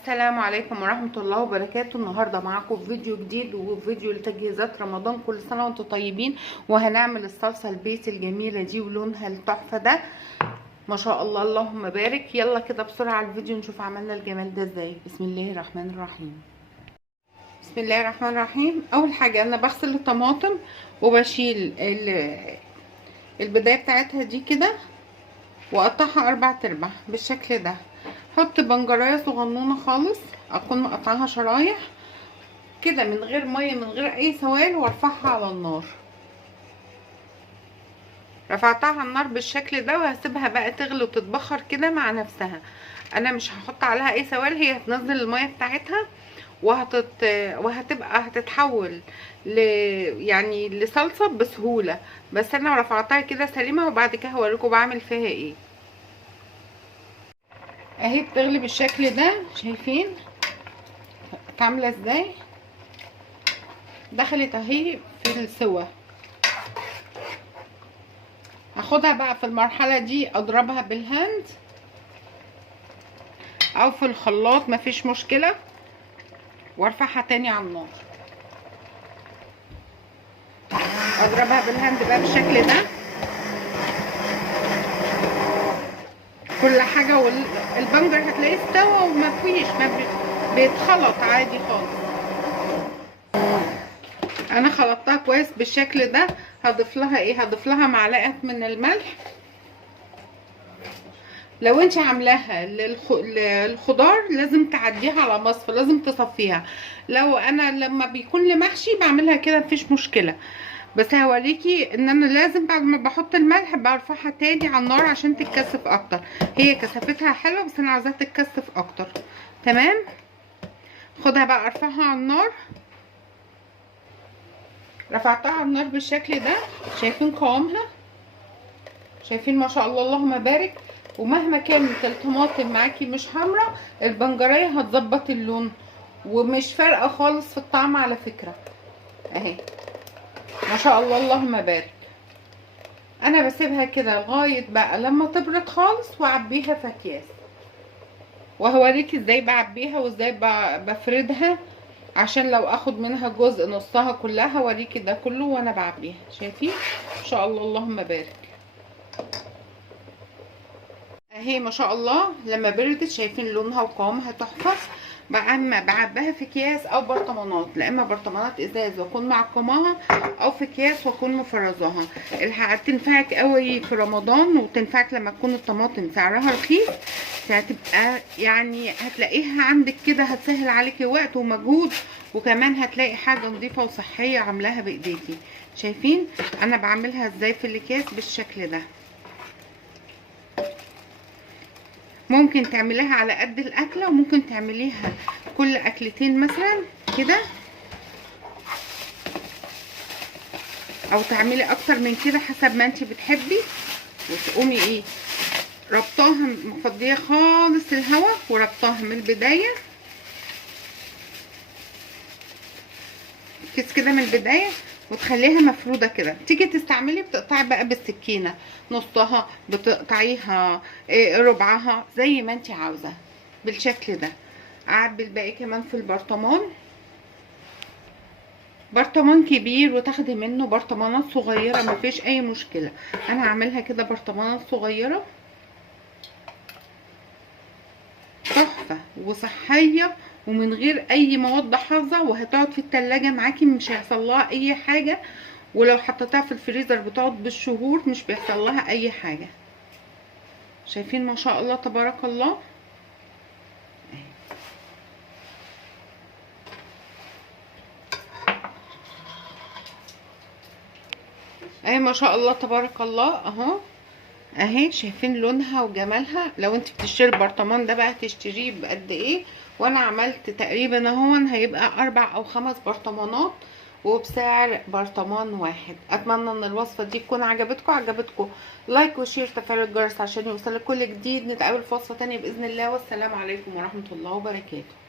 السلام عليكم ورحمة الله وبركاته. النهاردة معاكم في فيديو جديد وفيديو لتجهيزات رمضان. كل سنة وانتم طيبين. وهنعمل الصلصة البيتي الجميلة دي ولونها التحفة ده ما شاء الله اللهم بارك. يلا كده بسرعة على الفيديو نشوف عملنا الجمال ده ازاي. بسم الله الرحمن الرحيم. بسم الله الرحمن الرحيم. اول حاجة انا بغسل الطماطم وبشيل البداية بتاعتها دي كده واقطعها 4/4 بالشكل ده. حط بنجرايه صغنونه خالص اكون مقطعها شرايح كده من غير ميه من غير اي سوائل وارفعها على النار. رفعتها على النار بالشكل ده وهسيبها بقى تغلي وتتبخر كده مع نفسها. انا مش هحط عليها اي سوائل، هي هتنزل الميه بتاعتها وهتبقى هتتحول يعني لصلصه بسهوله. بس انا رفعتها كده سليمه وبعد كده هوريكم بعمل فيها ايه. اهي بتغلي بالشكل ده، شايفين عامله ازاي؟ دخلت اهي في السوا. هاخدها بقى في المرحله دي اضربها بالهاند او في الخلاط مفيش مشكله وارفعها تاني على النار. اضربها بالهاند بقى بالشكل ده كل حاجه، والبنجر هتلاقيه استوى ومفيش بيتخلط عادي خالص. انا خلطتها كويس بالشكل ده. هضيف لها ايه؟ هضيف لها معلقه من الملح. لو انت عاملاها للخضار لازم تعديها على مصفى، لازم تصفيها. لو انا لما بيكون لمحشي بعملها كده مفيش مشكله، بس هوريكي ان انا لازم بعد ما بحط الملح برفعها تاني على النار عشان تتكثف اكتر. هي كثافتها حلوه بس انا عايزاها تتكثف اكتر. تمام. خدها بقى ارفعها على النار. رفعتها على النار بالشكل ده. شايفين قوامها؟ شايفين ما شاء الله اللهم بارك. ومهما كانت الطماطم معاكي مش حمرا البنجريه هتظبط اللون ومش فارقه خالص في الطعم على فكره. اهي ما شاء الله اللهم بارك. انا بسيبها كده لغايه بقى لما تبرد خالص واعبيها في اكياس، وهوريكي ازاي بعبيها وازاي بفردها عشان لو اخد منها جزء نصها كلها هوريكي ده كله وانا بعبيها. شايفين ما شاء الله اللهم بارك. اهي ما شاء الله لما بردت شايفين لونها وقوامها تحفه. اما بعبيها في اكياس او برطمانات، لا اما برطمانات ازاز واكون معقماها او في اكياس واكون مفرزاها. تنفعك قوي في رمضان وتنفعك لما تكون الطماطم سعرها رخيص، فهتبقى يعني هتلاقيها عندك كده هتسهل عليكي وقت ومجهود، وكمان هتلاقي حاجه نظيفه وصحيه عاملاها بايديكي. شايفين انا بعملها ازاي في الاكياس بالشكل ده. ممكن تعمليها على قد الاكله وممكن تعمليها كل اكلتين مثلا كده، او تعملي اكتر من كده حسب ما انت بتحبي. وتقومي ايه ربطاها مفضيه خالص الهواء وربطاها من البدايه كيس كده من البدايه وتخليها مفروده كده. تيجي تستعملي بتقطعي بقى بالسكينه نصها، بتقطعيها ربعها زي ما انت عاوزه بالشكل ده. اعبي الباقي كمان في البرطمان. برطمان كبير وتاخدي منه برطمانات صغيره مفيش اي مشكله. انا هعملها كده برطمانات صغيره تحفه وصحيه ومن غير اي مواد حافظه، وهتقعد في التلاجة معاكي مش هيحصل لها اي حاجه، ولو حطيتها في الفريزر بتقعد بالشهور مش بيحصل لها اي حاجه. شايفين ما شاء الله تبارك الله. اهي ما شاء الله تبارك الله اهو. اهي شايفين لونها وجمالها. لو انت بتشتري البرطمان ده بقى تشتريه بقد ايه؟ وانا عملت تقريبا اهو هيبقى 4 أو 5 برطمانات وبسعر برطمان واحد. اتمنى ان الوصفه دي تكون عجبتكم. لايك وشير تفعيل الجرس عشان يوصلك كل جديد. نتقابل في وصفه تانية باذن الله، والسلام عليكم ورحمه الله وبركاته.